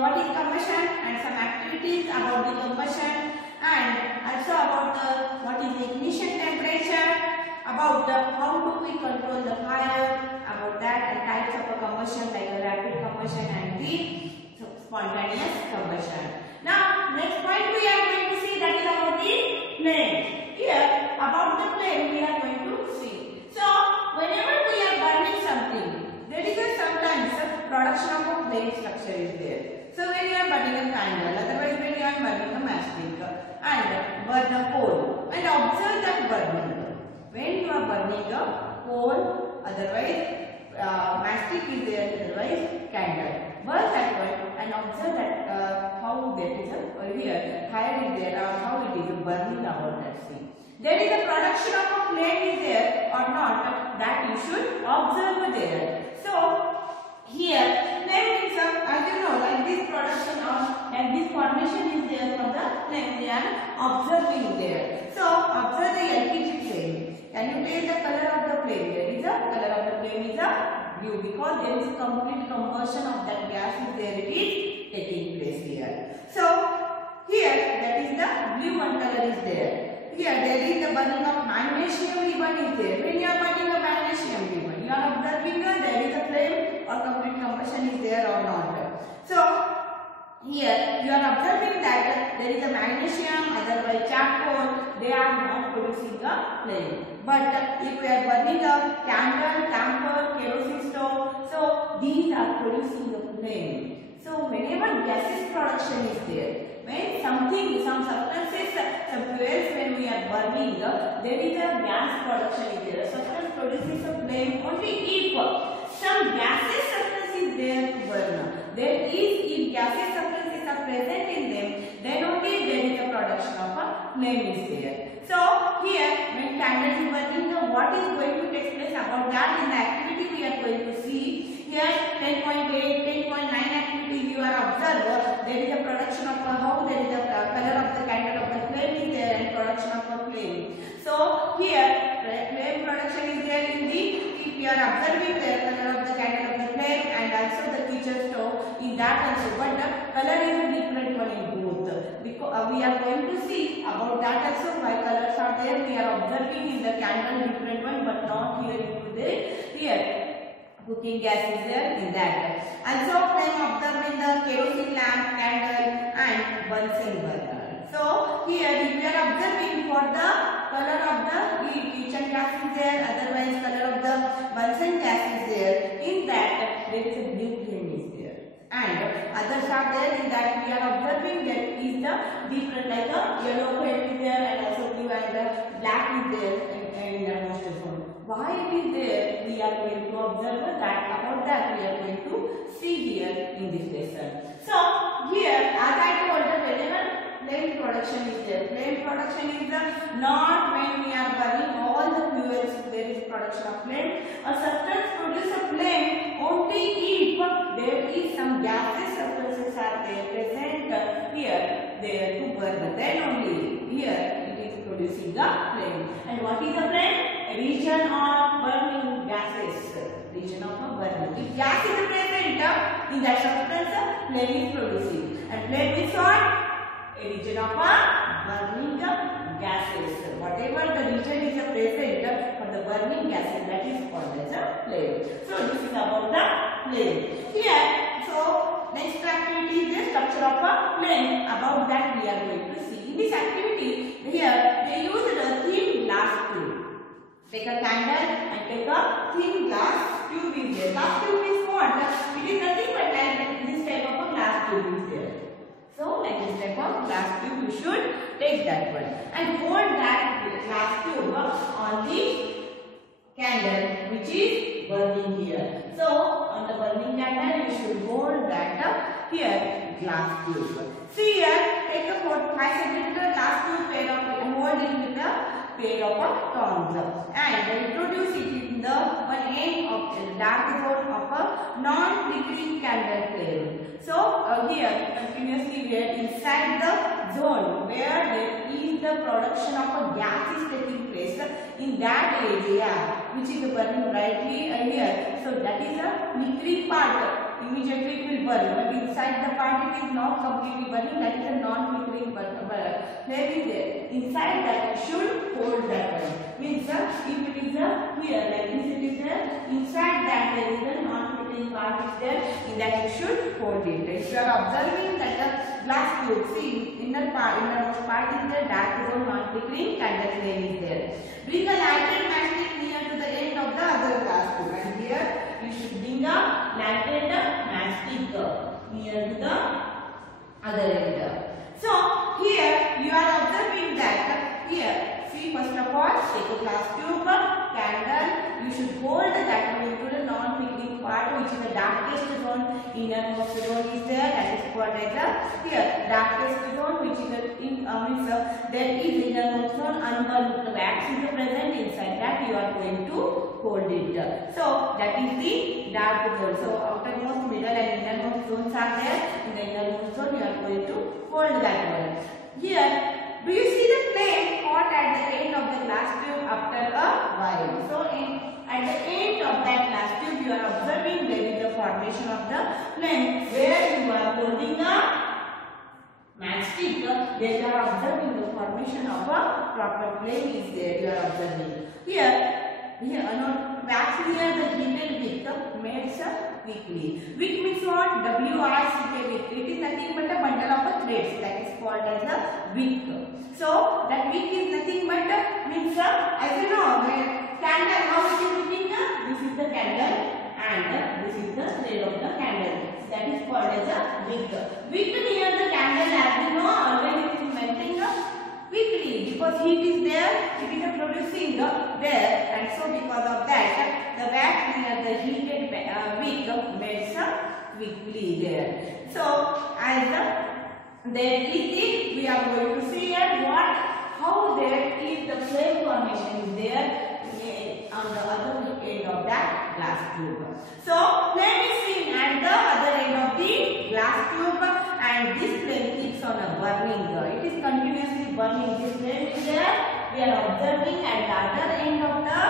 what is combustion and some activities about the combustion, and also about what is the ignition temperature, about how do we control the fire, about that, and types of a combustion like a rapid combustion and the spontaneous combustion. Now next point we are going to see, that is about the flame. Here about the flame we are going to see. So whenever we are burning something, there is sometimes a production of a flame structure is there. So when you are burning a candle, otherwise when you are burning a matchstick and burn a coal, and observe that burning. When you are burning a coal, otherwise matchstick is there, otherwise candle, burn that one and observe that how that is here fire is there, or how it is burning about that thing. There is a production of a flame is there or not, that you should observe there. So here flame is as you know, like this production of and this formation is there for the flame, we are observing there. So observe the LPG flame. Can you tell the color of the flame? There is a color of the flame is a blue, because there is a complete combustion of that gas is there, it is taking place here. So here that is the blue one color is there. Here there is the burning of magnesium ribbon is there. When you are burning a magnesium ribbon, you are observing there is a flame or complete combustion is there or not. So here you are observing that there is a magnesium, otherwise charcoal, they are not producing a flame. But if we are burning a candle, camphor, kerosene stove, so these are producing a flame. So whenever gases production is there, when some substances, some fuels when we are burning, there is a gas production is there. A substance produces a flame only if some gases substance is there to burn. There is, if gases substances are present in them, then only there is a production of a flame is there. So here when candle is burning, what is going to take place about that in the activity we are going to see. Here 10.8, 10.9 activity you are observed. There is a production of how there is a color of the candle of the flame is there and production of a flame. So here flame production is there in the, if you are observing the color of the candle of the flame and also the kitchen stove in that also, but the color is a different one in both. Because we are going to see about that also, why colors are there. We are observing in the candle different one, but not here into the here. Cooking gas is there in that. Also flame observed in the kerosene lamp, candle and Bunsen burner. So here if we are observing for the color of the kitchen gas is there, otherwise color of the Bunsen gas is there. In that there is a blue flame is there. And others are there in that we are observing that is the different, like the yellow flame is there and also blue and the black is there and most of them. Why it is there, we are going to observe that, about that we are going to see here in this lesson. So here as I told you, whenever flame production is there, flame production is the not when we are burning all the fuels there is production of flame. A substance produces a flame only if there is some gases substances are there present here there to burn, then only here it is producing the flame. And what is the flame? Region of burning gases. Region of burning. If gas is present in that substance, flame is producing. And flame is what? A region of burning gases. Whatever the region is present for the burning gases, that is called as a flame. So this is about the flame. Here, so next activity is the structure of a flame. About that we are going to see. In this activity, here they use a thin glass tube. Take a candle and take a thin glass tube is there. Glass tube is what? It is nothing but like this type of a glass tube is there. So like this type of glass tube you should take that one and hold that glass tube on the candle which is burning here. So on the burning candle you should hold that here glass tube. See here, take a 5 cm glass tube and hold it with a pair of tongs and introduce it in the one end of the dark zone of a non-flickering candle flame. So here continuously we are inside the zone where there is the production of a gas is taking place in that area which is burning brightly here. So that is a flickering part. immediately it will burn. But inside the part it is not completely burning. That is a non-flickering flame is there. Inside that it should hold that one. Means if it is here like this, it is there. Inside that there is a non-flickering part is there. In that you should hold it. If you are observing that the glass tube, see innermost part is there. Dark zone non-flickering candle flame is there. Bring a lighted matchstick near to the end of the other glass tube, and here you should bring a lighted matchstick near to the other end. So here you are observing that here, see, first of all take a glass tube, candle, you should hold that one into the non-flickering part, which is the darkest zone. Innermost zone is there, that is called as here darkest zone, which is there is innermost zone, unburned wax is present inside that you are going to hold it. So that is the dark zone. So outermost, middle and innermost zones are there. In the innermost zone you are going to hold that one. Here, do you see the flame caught at the end of the glass tube after a while? So at the end of that glass tube you are observing there is the formation of the flame where you are holding a matchstick. There you are observing the formation of a proper flame is there. You are observing here wax near the heated wick melts quickly. Wick means what? W-I-C-K, wick. It is nothing but a bundle of threads that is called as a wick. So that wick is nothing but means as you know, candle, how it is looking? This is the candle and this is the thread of the candle. That is called as a wick. Wick near the candle, as you know, always it is melting quickly because heat is there, it is producing there, and so because of that the wax near the heated wick melts quickly there. So as there is this, we are going to see how there is the flame formation is there on the other end of that glass tube. So flame is seen at the other end of the glass tube, and this flame keeps on burning. It is continuously burning. This flame is there. We are observing at the other end of the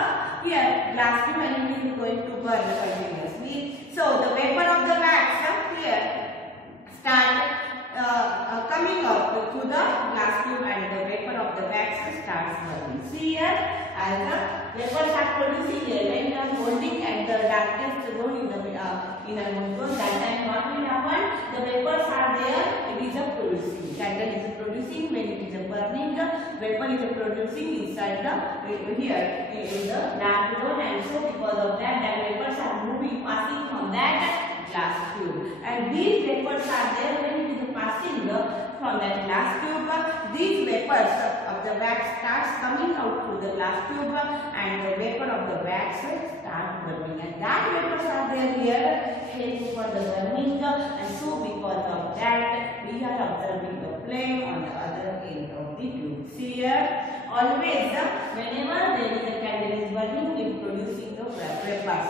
glass tube, and it is going to burn continuously. So the vapor of the wax here start coming out to the glass tube, and the vapor of the wax starts burning. See here, as the vapors are producing here when you are holding at the darkest zone in the innermost zone, that time what will happen? The vapors are there, it is producing. Candle is producing when it is burning, the vapor is producing inside the here in the dark zone, and so because of that, vapors are moving, passing from that glass tube, and these vapors are there when it is passing from that glass tube. These vapors of the wax starts coming out through the glass tube, and the vapor of the wax starts burning, and that vapors are there here helping for the burning, and so because of that we are observing the flame on the other end of the tube. See here, always whenever there is a candle is burning, it producing the vapors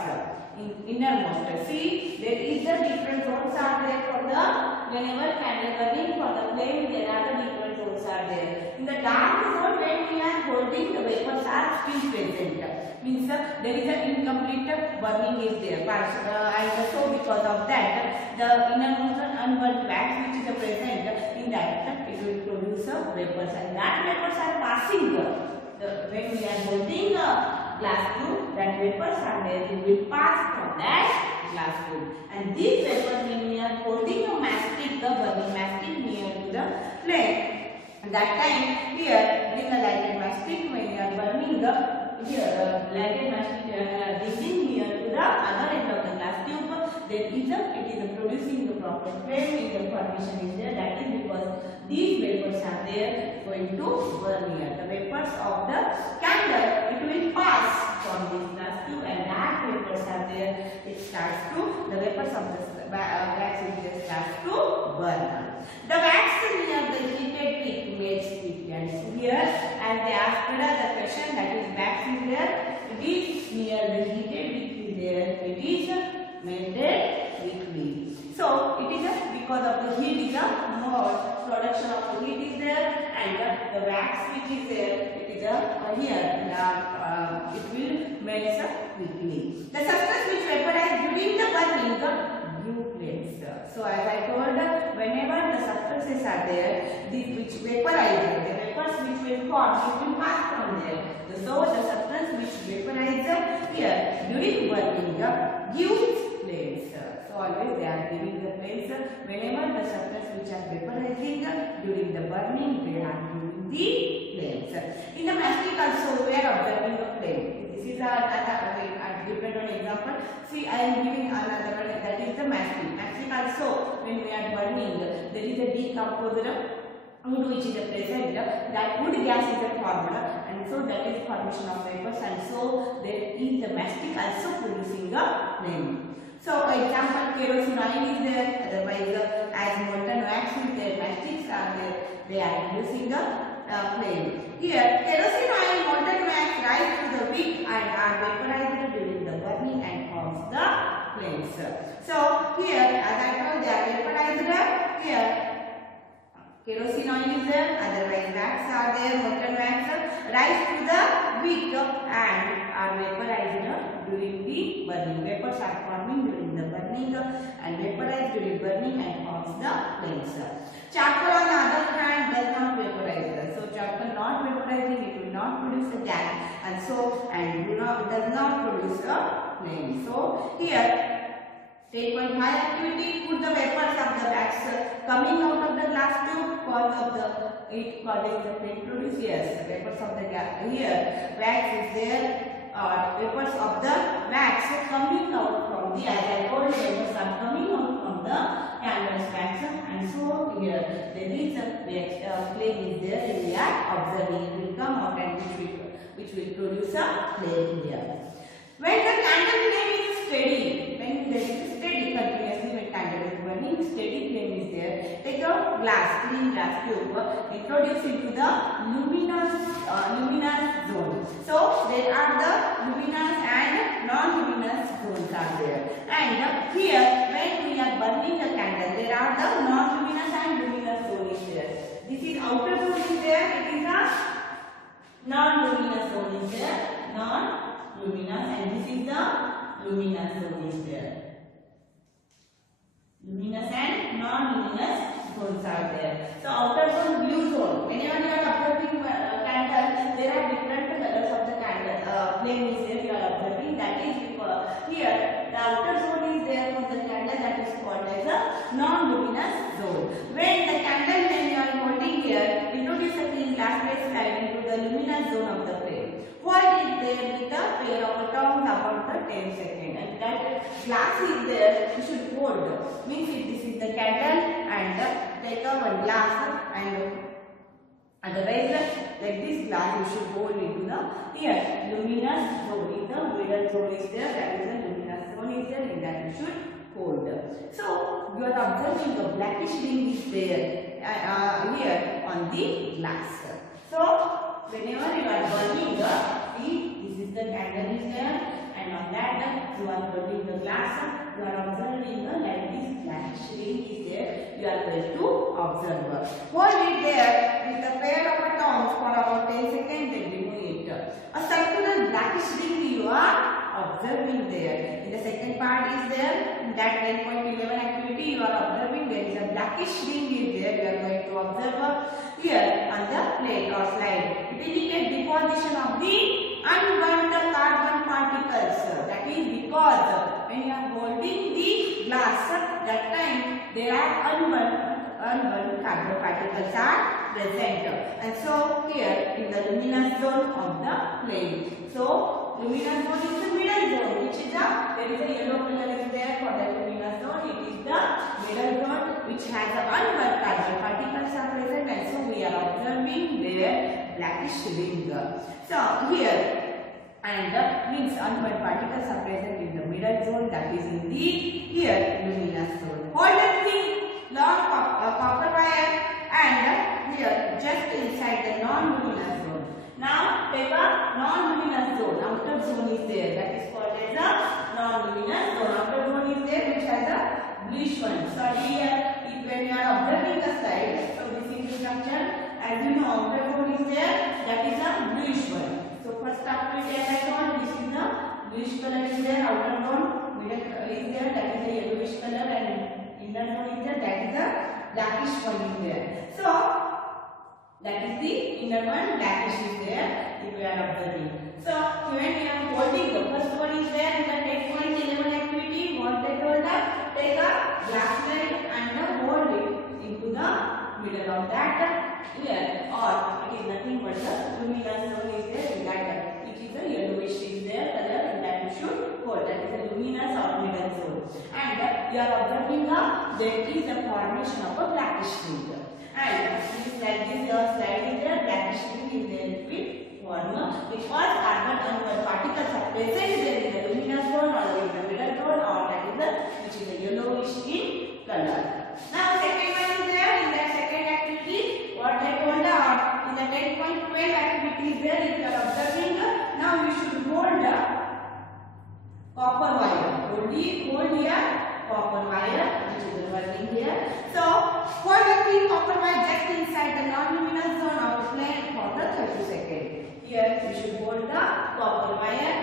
in innermost. See, there is the different zones are there for the whenever candle burning for the flame, there are the different zones are there. In the dark zone, when we are holding, the vapors are still present. Means there is an incomplete burning is there. And so because of that, the innermost unburned wax which is present in that, it will produce vapors, and that vapors are passing when we are holding glass tube, that vapors are there, it will pass from that glass tube, and these vapors when we are holding a matchstick, the burning matchstick near to the flame, that time here bring a lighted matchstick when you are burning the lighted matchstick bringing near to the other end of the glass tube, then it is producing the proper flame, in the formation is there. That is because these vapors are there going to burn here. The vapors of the candle, it will pass from this glass tube, and that vapors are there. It starts to, the vapors of the wax will just start to burn. The wax near the heated wick melts quickly, and here as they asked the question, that is wax is there, it is near the heated wick is there, it is melted quickly. So it is because of the heat is more production of the heat is there, and the wax which is there, it is here it will melt quickly. The substance which vaporizes during the burning, So as I told, whenever the substances are there, these which vaporize, the vapors which will form, it will pass from there. So the substance which vaporize here during burning gives flames. So always they are giving the flames whenever the substance which are vaporizing during the burning, they are giving the flames. In the mastic also we are observing a flame. This is a different example. See, I am giving another one, that is the mastic. Mastic also, when we are burning, there is a decomposed wood which is present, that wood gas is formed, and so that is formation of vapors, and so there is the mastic also producing a flame. So for example, kerosene oil is there, otherwise as molten wax is there, mastics are there, they are producing a flame. Here kerosene oil, molten wax rise to the wick and are vaporized during the burning and forms the flames. So here as I told, they are vaporized. Here kerosene oil is there, otherwise wax are there, molten wax rise to the wick and are vaporized during the burning. Vapors are forming during the burning and vaporized during burning and forms the flames. Charcoal on the other hand does not vaporize. So charcoal not vaporizing, it will not produce a gas, and so does not produce a flame. So here 8.5 activity, put the vapors of the wax coming out of the glass tube, it causes the flame produce. Yes, the vapors of the gas. Here wax is there, vapors of the wax coming out from the, as I told, vapors are coming out from the candle's wax, and so here there is a flame is there, and we are observing it will come out and which will produce a flame here. When the candle flame is steady, when there is steady continuously, when candle is burning, steady flame is there, take a glass, clean glass tube, introduce into the luminous zone. So there are the luminous and non-luminous zones are there. And here when we are burning the candle, there are the non-luminous and luminous zone is there. This is outer zone is there, it is a non-luminous zone is there, non-luminous, and this is the luminous zone is there. Luminous and non-luminous zones are there. So outer zone, blue zone. Whenever you are observing candle, there are different colors of the candle. Flame is there, you are observing. That is here the outer zone is there for the candle, that is called as a non-luminous zone. When the candle, when you are holding here, introduce a clean glass plate slide into the luminous zone of the flame. Hold it there with a pair of tongs about the 10 seconds, and that glass is there, you should hold. Means if this is the candle, and take a one glass, and otherwise like this glass you should hold into the here luminous zone. In the middle zone is there, that is the luminous zone is there, in that you should hold. So you are observing the blackish ring is there here on the glass. So whenever you are burning see, this is the candle is there, and on that you are holding the glass, you are observing like this blackish ring is there, you are going to observe. Hold it there with a pair of tongs for about 10 seconds, then remove it. A circular blackish ring you are observing there. In the second part is there, in that 10.11 activity you are observing there is a blackish ring is there, you are going to observe here on the plate or slide. It indicates deposition of the unburnt carbon particles. That is because when you are holding the glass, that time there are unburnt carbon particles are present. And so here in the luminous zone of the flame. So luminous zone is the middle zone, which is there is a yellow color is there for the luminous zone. It is the middle zone which has the unburnt carbon particles are present, and so we are observing their blackish ring. So here, and means unburnt particles are present in the middle zone, that is in the here luminous zone. Hold a thin long copper wire and here just inside the non-luminous zone. Now take a non-luminous zone. Outer zone is there, that is called as a non-luminous zone. Outer zone is there which has a bluish one. So here when you are observing the slide, so this is the structure. As you know, outer zone is there, that is a bluish one. So first activity as I told, this is the bluish color is there, outer zone, middle is there, that is the yellowish color, and in inner zone is there, that is the blackish one is there. So that is the inner one, blackish is there if we are observing. So when we are holding, the first one is there in the 10.11 activity. What they told us, take a glass slide and hold it into the middle of that here, or it is nothing but the luminous zone is there in that, which is the yellowish is there color, and that you should hold, that is the luminous or middle zone. And you are observing there is the formation of a blackish ring, and it is like this, your slide is there, blackish ring is there between form, because carbon particles are present there in the luminous zone or in the middle zone, or that is the which is the yellowish in color. Now second one is there in that second activity. What they told in the 10.12 activity is there. If you are observing, now you should hold the copper wire. Hold here copper wire, which is working here. So hold the thin copper wire just inside the non-luminous zone of the plane for the 30 seconds. Here you should hold the copper wire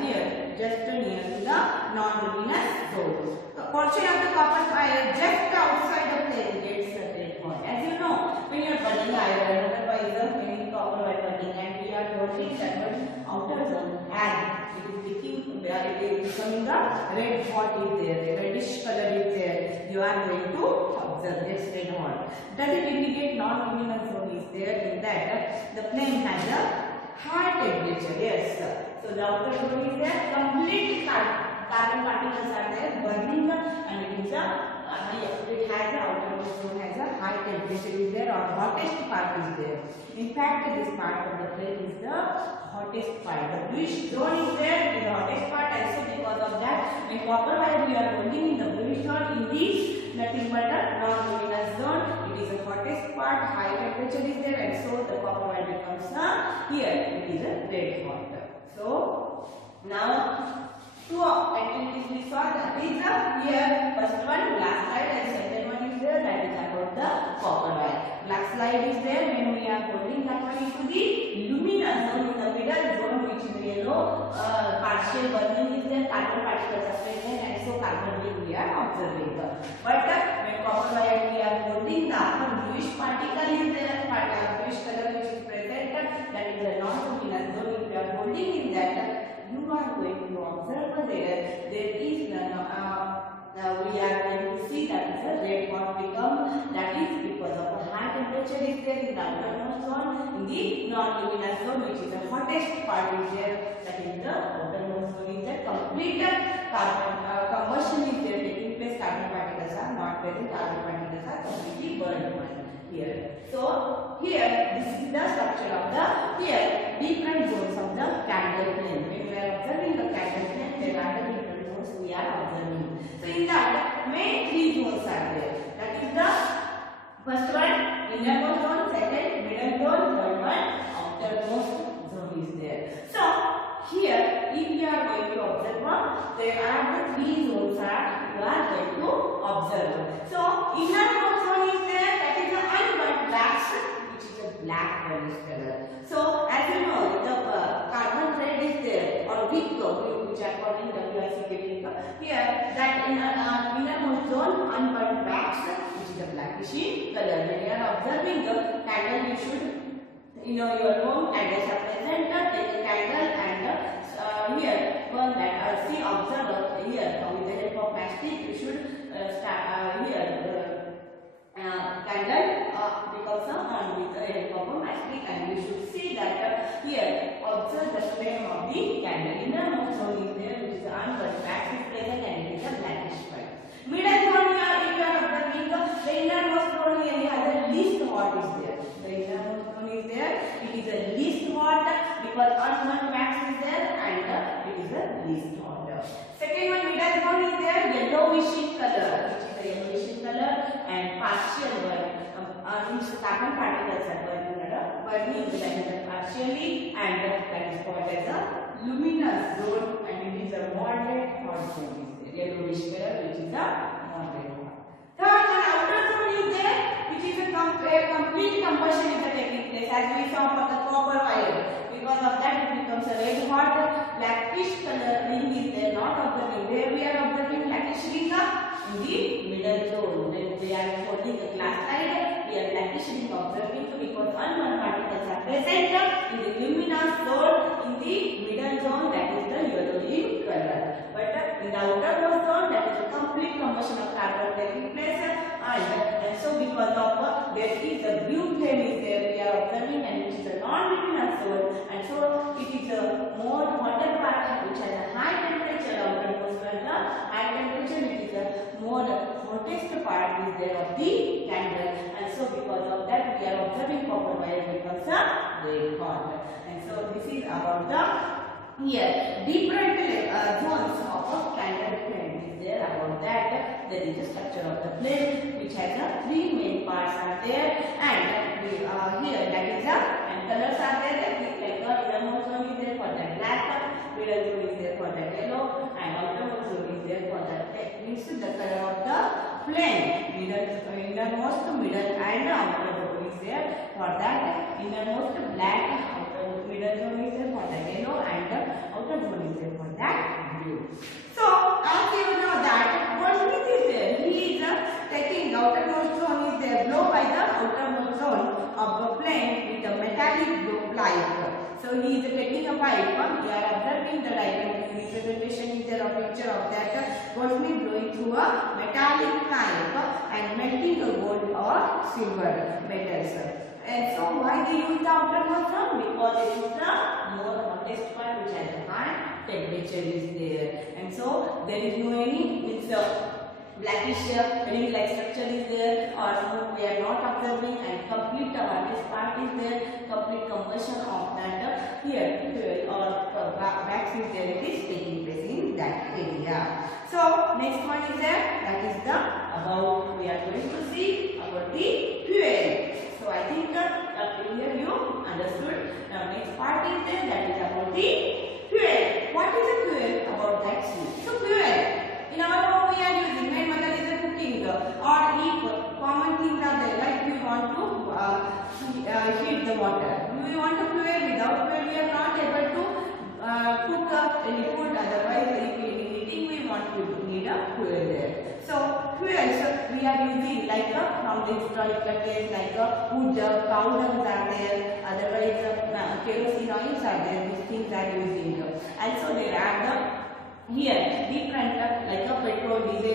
here, just near to the non-luminous zone. The portion of the copper wire just outside the plane gets a red point. As you know, when you are burning iron, otherwise any copper wire burning, and we are holding that one outer zone, and it is becoming the red hot is there, the reddish color is there. You are going to observe this red hot. Does it indicate non-luminous zone is there? In that the plane has a high temperature. Yes. So the outer zone is there, complete carbon particles are there burning, and it is it has the outermost zone has a high temperature is there, or hottest part is there. In fact, this part of the plane is the hottest part. The bluish zone is there, it is the hottest part, and so because of that, when copper wire we are holding in the bluish zone, in this nothing but a non-luminous zone, it is the hottest part, high temperature is there, and so the copper wire becomes here it is a red hot. So now two activities we saw, that is here first one glass slide, and second one is there, that is about the copper wire. Glass slide is there when we are holding that one into the luminous zone in the middle zone, which is yellow, partial burning is there, carbon particles are present, and so carbon ring we are observing. But when copper wire we are holding, the upper bluish particle is there, bluish color which is present, that is a non-luminous zone. If we are holding in that, you are going to observe there is we are going to see that is a red hot become, that is because of the high temperature is there in the outermost zone, in the non-luminous zone, which is the hottest part is there, that is the outermost zone is there, complete combustion is there taking place, carbon particles are not present, carbon particles are completely burned here. So here this is the structure of the here different zones of the candle flame. When we are observing the candle flame, there are the different zones we are observing. So in that main three zones are there. That is the first one innermost zone, second middle zone, third one outermost zone is there. So here if you are going to observe, there are the three zones that you are going to observe. So innermost zone is there, that is the unburnt wax, which is a black reddish color. So as you know, the carbon thread is there, or wick, which are called in WIC here, that innermost zone unburnt wax, which is a blackish color. When you are observing the candle, you should your home address are present, take a candle and here burn that, observe here with the help of matchstick you should start here candle becomes on with the help of a matchstick, and you should see that here observe the flame of the candle. Innermost zone is there, which is the unburnt wax is present, and it is a blackish white. Middle zone if you are observing, the innermost zone here has the least hot is there. The innermost zone is there, it is the least hot because unburnt wax is there, and it is the least hot. Second one middle zone is there, yellowish color, which is the yellowish color, and partial burn. Carbon particles are burning partially, and that is called as a luminous zone, and it is a moderate hot zone. Yellowish color, which is a moderate hot. Third one outer zone is there, which is a complete combustion is taking place, as we saw for the copper wire. Because of that, it becomes a red hot blackish color ring is there, not observing. Where we are observing blackish ring in the middle. middle zone. When we are holding a glass slide, we are practicing observing because unknown particles are present in the luminous zone in the middle zone, that is the yellow in color. But in the outermost zone, that is the complete combustion of carbon taking place, and so because of there is a blue flame is there, we are observing, and it is a non-luminous zone, and so it is a more hotter part which has a high temperature. Outermost where the high temperature, it is a more hottest part is there of the candle, and so because of that we are observing copper wire becomes very hot. And so this is about the different zones of a candle flame is there. About that, there is a structure of the flame which has three main parts are there, and here that is and colors are there, that is like innermost zone is there for the black, middle zone is there for the yellow, and outermost zone is there for the means the color of the flame. Innermost, middle and outer zone is there for that. Innermost black, outer middle zone is there for the yellow, and the outer zone is there for that blue. So as you know that Goldsmith is there, he is taking outermost zone is there blow by the outermost zone of the flame with a metallic blow pipe. So he is taking a pipe. We are observing the diagram representation is there a picture of that Goldsmith blowing through a metallic pipe and melting a gold or silver metals. And so why they use the outermost zone? Because it is the more hottest part which has a high temperature is there, and so there is no any blackish ring like structure is there, or smoke we are not observing, and complete hottest part is there, complete combustion of that here or wax is there, it is taking place in that area. So next one is there, that is the about we are going to see about the fuel. So I think up to here you understood. Now next part is there, that is about the fuel. What is a fuel? About that. So fuel in our home we are using when mother is cooking, or if common things are there like we want to heat the water. We want to fuel. Without fuel we are not able to cook any food. Otherwise if we eating we want to need a fuel there. So fuels we are using like from the historical days, like wood, cow dungs are there, otherwise kerosene oils are there, these things are using. And so there are here different like petrol, diesel,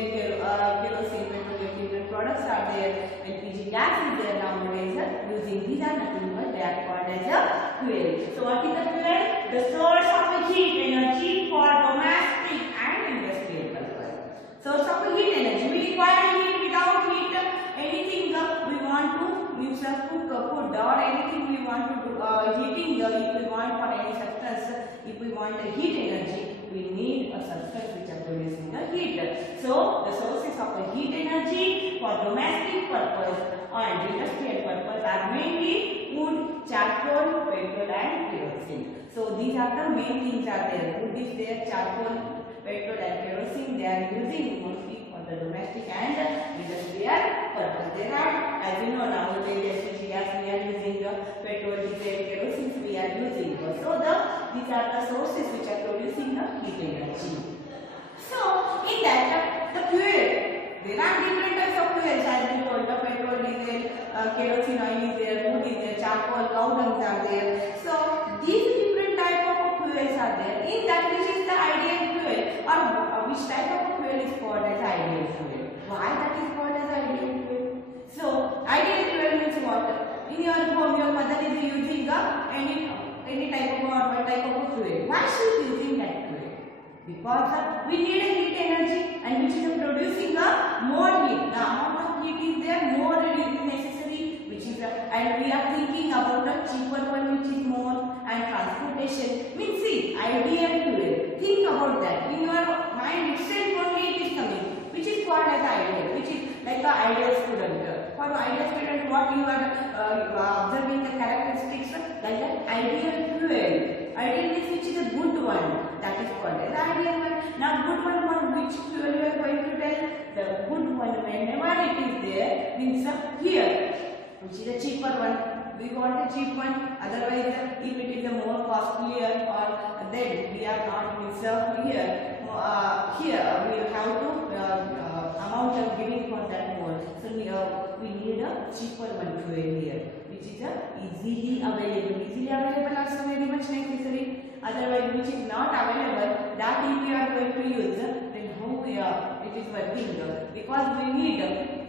kerosene, petroleum different products are there, LPG gas is there nowadays using. These are nothing but they are called as a fuel. So what is the fuel? The source of heat energy for domestic and industrial purpose. Source of heat energy. We require heat. Without heat, anything we want to use a cook food or anything we want to do heating. If we want for any substance, if we want the heat energy, we need a substance which are producing the heat. So the sources of the heat energy for domestic purpose and industrial purpose are mainly wood, charcoal, petrol, and kerosene. So these are the main things are there. Wood is there, charcoal, petrol and kerosene they are using mostly for the domestic and industrial purpose. There are, as you know, nowadays especially as we are using petrol, diesel, kerosene we are using. So these are the sources which are producing the heat energy. So in that the fuel, there are different types of fuels as we told, the petrol, diesel, kerosene oil is there, wood is there, charcoal, cow dungs are there. So these different type of fuels are there. In that, which is the ideal fuel, or which type of fuel is called as ideal fuel? Why that is called as ideal fuel? So ideal fuel means what? In your home, your mother is using any type of or one type of fuel. Why she is using that fuel? Because we need a heat energy, and which is producing more heat. The amount of heat is there, more it is necessary, which is and we are thinking about the cheaper one which is more, and transportation means see ideal fuel. Think about that. In your mind itself only it is coming, which is called as ideal, which is like the ideal student. For ideal student, what you are observing the characteristics like the ideal fuel. Ideal means which is a good one. That is called as ideal one. Now good one for which fuel you are going to tell? The good one whenever it is there means here, which is a cheaper one. We want a cheap one. Otherwise, if it is a more costlier, or then we are not means here. Here we have to amount of giving for that more. So we need a cheaper one fuel here, which is easily available. Easily available also very much necessary. Otherwise, which is not available, that if we are going to use, then how it is working? Because we need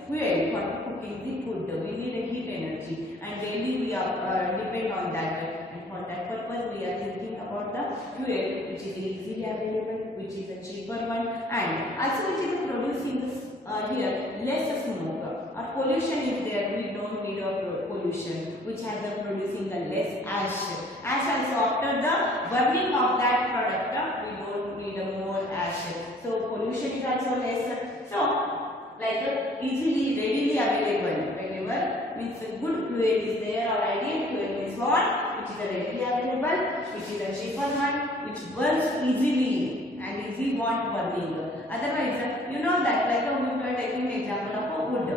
fuel for cooking the food. We need a heat energy, and daily we are depend on that. And for that purpose, we are thinking about the fuel which is easily available, which is a cheaper one, and also which is producing here less smoke or pollution is there. We don't need a pollution, which has producing the less ash. Ash also after the burning of that product, we don't need a more ash. So pollution is also less. So like easily, readily available. Whenever means a good fuel is there or ideal fuel is what? Which is readily available, which is a cheaper one, which burns easily and easy want burning. Otherwise, you know that like we are taking an example of wood.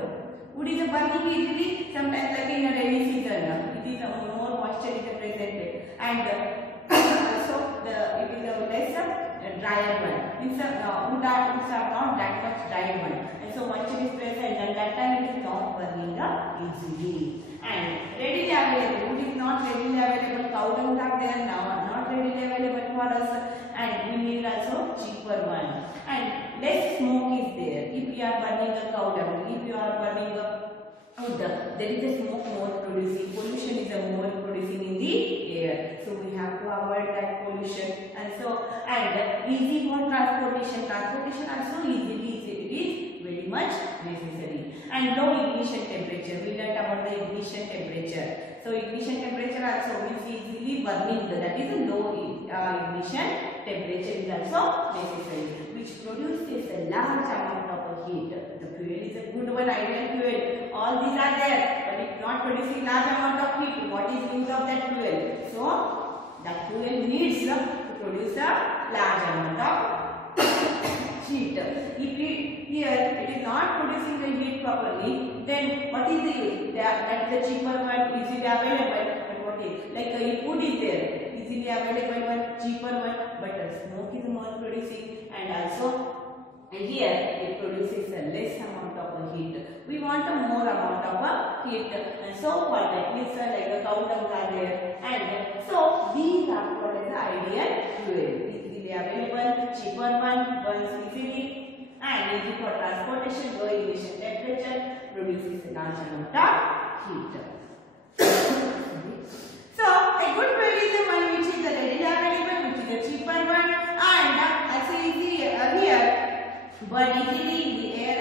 Wood is burning easily. Sometimes like in a rainy season, it is more moisture is present, and also it is a less drier one. Woods are not that much dry one, and so moisture is present, and that time it is not burning easily. And readily available. Wood is not readily available. Cow dung are there now, not readily available for us, and we need also cheaper one. And less smoke is there. If we are burning a cow dung, if you are burning a wood, there is a smoke more producing. Pollution is a more producing in the air. So we have to avoid that pollution. And so, and easy for transportation. Transportation also easily it is very much necessary. And low ignition temperature. We learnt about the ignition temperature. So ignition temperature also means easily burning. That is a low ignition temperature is also necessary, which produces a large amount of heat. The fuel is a good one, ideal fuel. All these are there, but if not producing large amount of heat, what is use of that fuel? So that fuel needs to produce a large amount of heat. If here it is not producing the heat properly, then what is the use? That is the cheaper one, easily available. But what is like if wood is there, easily available one, cheaper one, but smoke is more producing, and also here it produces a less amount of heat. We want a more amount of heat, and so for that means like a cow dung are there, and so these are called as the ideal fuel. Easily available, cheaper one, burns easily, and easy for transportation, low ignition temperature, produces a large amount of heat. So a good fuel is the one which is readily available, which is a cheaper one, and as easy here burn easily in the air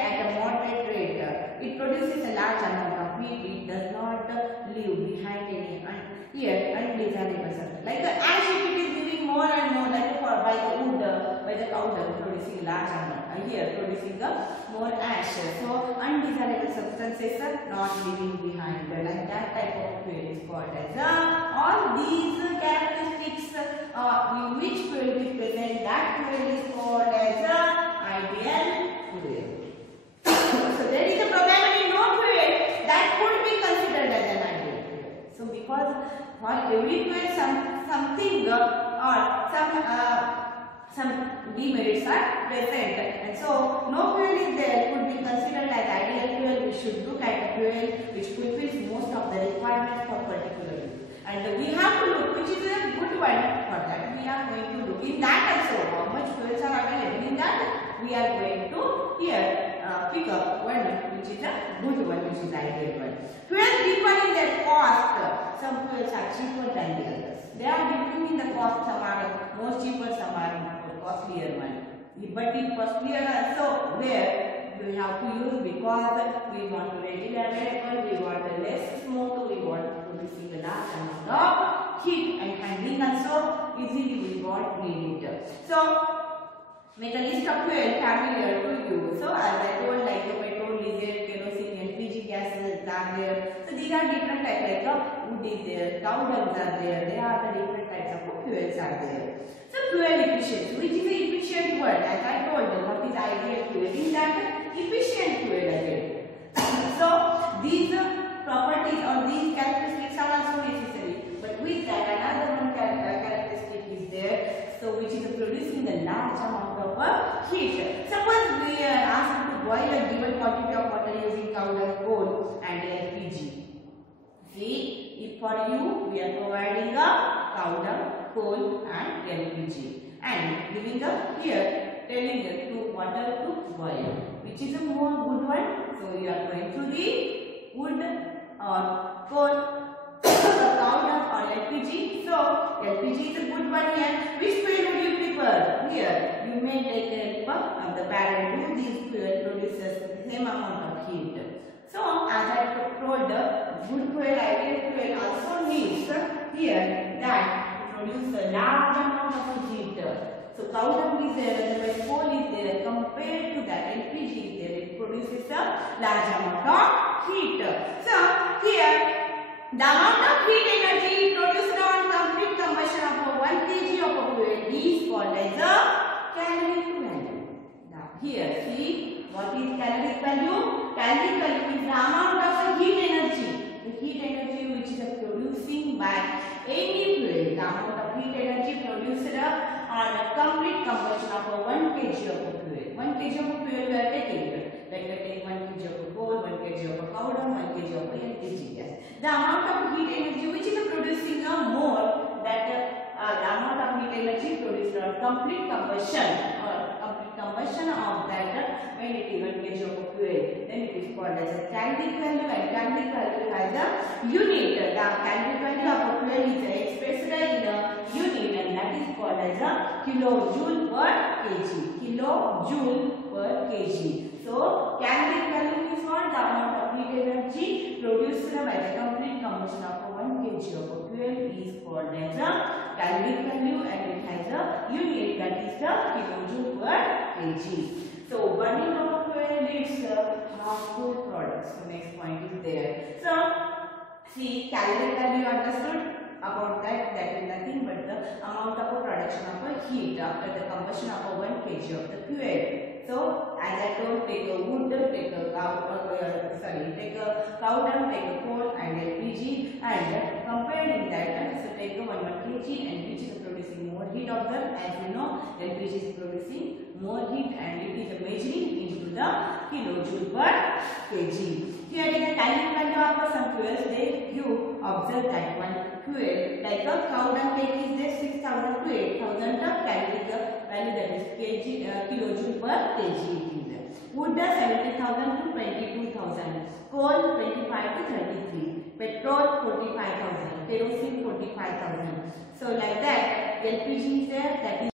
at a moderate rate. It produces a large amount of heat. It does not leave behind any undesirable substance. Like the ash, if it is leaving more and more, like by the wood, by the cow dung, producing large amount. Here producing more ash. So undesirable substances are not leaving behind. Like that type of fuel is called as all these characteristics in which fuel is present. That fuel is called as ideal fuel. So there is a probability no fuel that could be considered as an ideal fuel. So because for every fuel something or some demerits are present, and so no fuel is there could be considered as ideal fuel. We should look at a fuel which fulfills most of the requirements for particular use, and we have to look which is a good one. For that we are going to look in that also how much fuels are available. In that we are going to here pick up one which is a good one, which is ideal one. Fuels differ in their cost. Some fuels are cheaper than the others. They are different in the cost. Some are more cheaper, some are costlier one. But if costlier also there we have to use because we want to readily available, we want a less smoke, we want producing a large amount of heat, and handling also easily we want need it. So make a list of fuel familiar to you. So as I told, like the petrol, diesel, kerosene, LPG gases are there. So these are different types, like the wood is there, cow dungs are there. They are the different types of fuels are there. So fuel efficiency, which is the efficient word. As I told you, what is ideal fuel? In that efficient fuel again. So these properties or these characteristics are also necessary. But with that, another one characteristic is there. So which is producing the large amount of of heat. Suppose we are asked to boil a given quantity of water using cow dung, coal and LPG. See, if for you we are providing a cow dung, coal and LPG and giving up here telling us to water to boil. Which is a more good one? So you are going to the wood or coal, cow dung or LPG. So LPG is a good one here. Which fuel would you prefer? Here you may take help of the parallel. These fuel produces the same amount of heat. So as I told, good fuel, ideal fuel also needs here that to produce a large amount of heat. So cow dung is there, otherwise coal is there. Compared to that, LPG is there. It produces a large amount of heat. So here, the amount of heat energy produced on complete combustion of 1 kg of a fuel is called as a caloric value. Now here, see what is caloric value? Caloric value is the amount of heat energy. The heat energy which is producing by any fuel. The amount of heat energy produced on a complete combustion of 1 kg of a fuel. 1 kg of a fuel we are taking. Like we take 1 kg of coal, 1 kg of cow dung, 1 kg of LPG gas. The amount of heat energy which is producing more that the amount of heat energy produced on complete combustion of that when it is 1 kg of fuel, then it is called as a caloric value, and caloric value has a unit. The caloric value of a fuel is expressed in a unit, and that is called as a kilojoule per kg. Kilojoule per kg. So caloric value is what? The amount of heat energy produced by the complete combustion of 1 kg of a fuel is called as a caloric value, and it has a unit, that is the kilojoule per kg. So burning of a fuel leads harmful products. So next point is there. So see, caloric value understood. About that is nothing but the amount of a production of a heat after the combustion of 1 kg of the fuel. So as I told, take a wood, take a cow dung, take a coal and LPG, and comparing that, so take a 1 kg, and which is producing more heat of them. As you know, LPG is producing more heat, and it is measuring into the kilojoule per kg. Here is the caloric value of some fuels. You observe that one fuel like a cow dung cake is there 6,000 to 8,000 of caloric value, that is kilojoule per kg it is. Wood 70,000 to 22,000, coal 25 to 33, petrol 45,000, kerosene 45,000. So like that, LPG is there, that is